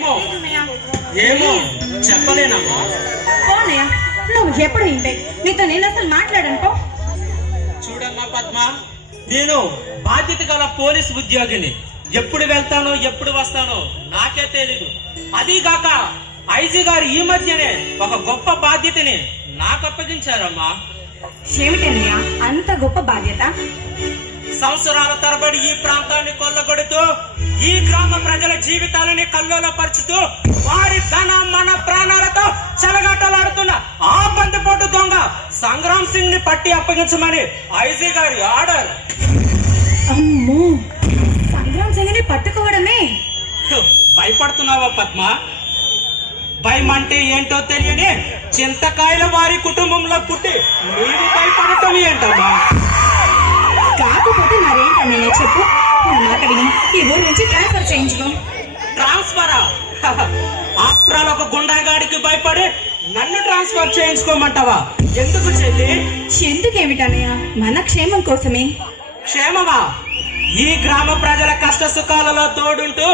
ఏమో ఏమో చెప్పలేనమ్మా. పోనయ్యా, నువ్వు ఎప్పుడు ఇంతే, నీతో నేను అసలు మాట్లాడనుకో. చూడమ్మా పద్మ, నేను బాధ్యత గల పోలీసు ఉద్యోగిని. ఎప్పుడు వెళ్తానో ఎప్పుడు వస్తానో నాకే తెలీదు. అదీగాక ఐజీ గారు ఈ మధ్యనే ఒక గొప్ప బాధ్యతని నాకు అప్పగించారమ్మా. ఏమిటన్నయ్యా అంత గొప్ప బాధ్యత? సంవత్సరాల తరబడి ఈ ప్రాంతాన్ని కొల్లగొడుతూ ఈ గ్రామ ప్రజల జీవితాలని కల్లోలో పరుచుతూ వారి ధన మన ప్రాణాలతో చెలగాటలాడుతున్న ఆ బందిపోటు దొంగ సంగ్రామ్ సింగ్ ని పట్టి అప్పగించమని ఐజీ గారి ఆర్డర్. అమ్మో, సంగ్రామ్ సింగ్ ని పట్టుకోవడమే? భయపడుతున్నావా పద్మ? భయం అంటే ఏంటో తెలియని చింతకాయల వారి కుటుంబంలో పుట్టి నీవు భయపడటం ఏంటమ్మా? కాకపోతే మరేంటన్నయ్య చెప్పు, నా మాట విని ఈ ఊరు నుంచి ట్రాన్స్ఫర్ చేయించుకో. ట్రాన్స్ఫరా? ఆఫ్టర్ ఒక గుండాగాడికి భయపడి నన్ను ట్రాన్స్ఫర్ చేయించుకోమంటావా? ఎందుకు చెల్లి? ఎందుకేమిటన్నయ్య, మన క్షేమం కోసమే. క్షేమమా? ఈ గ్రామ ప్రజల కష్ట సుఖాలలో తోడుంటూ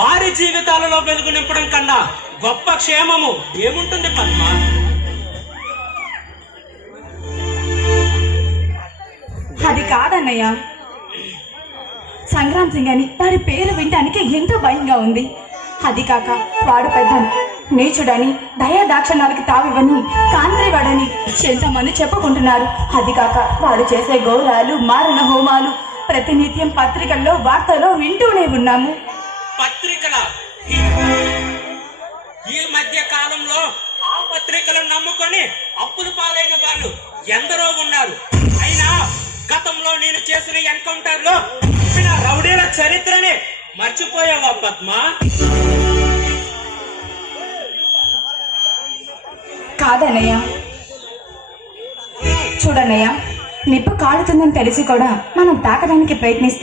వారి జీవితాలలో వెలుగు నింపడం కన్నా గొప్ప క్షేమము ఏముంటుంది పద్మ? అది కాదన్నయ్య, సంగ్రామ్ సింగ్ అని వారి పేరు వినడానికి ఎంతో భయంగా ఉంది. అది కాక వాడు పెద్ద నీచుడని, దయా దాక్షణాలకి తావివని, కాంత్రివాడని ఎంతమంది చెప్పుకుంటున్నారు. అది కాక వాడు చేసే ఘోరాలు, మారణ హోమాలు ప్రతినిత్యం పత్రికల్లో వార్తల్లో వింటూనే ఉన్నాము. పత్రికల ఈ మధ్య కాలంలో ఆ పత్రికలను నమ్ముకొని అప్పులు పాలైన వాళ్ళు ఎందరో ఉన్నారు. అయినా గతంలో నేను చేసిన ఎన్కౌంటర్ లో రౌడీల చరిత్రని మర్చిపోయావా పద్మ? కాదన్నయ్య, చూడన్నయ్య, నిప్పు కాలుతుందని తెలిసి కూడా మనం తాకడానికి ప్రయత్నిస్తాం.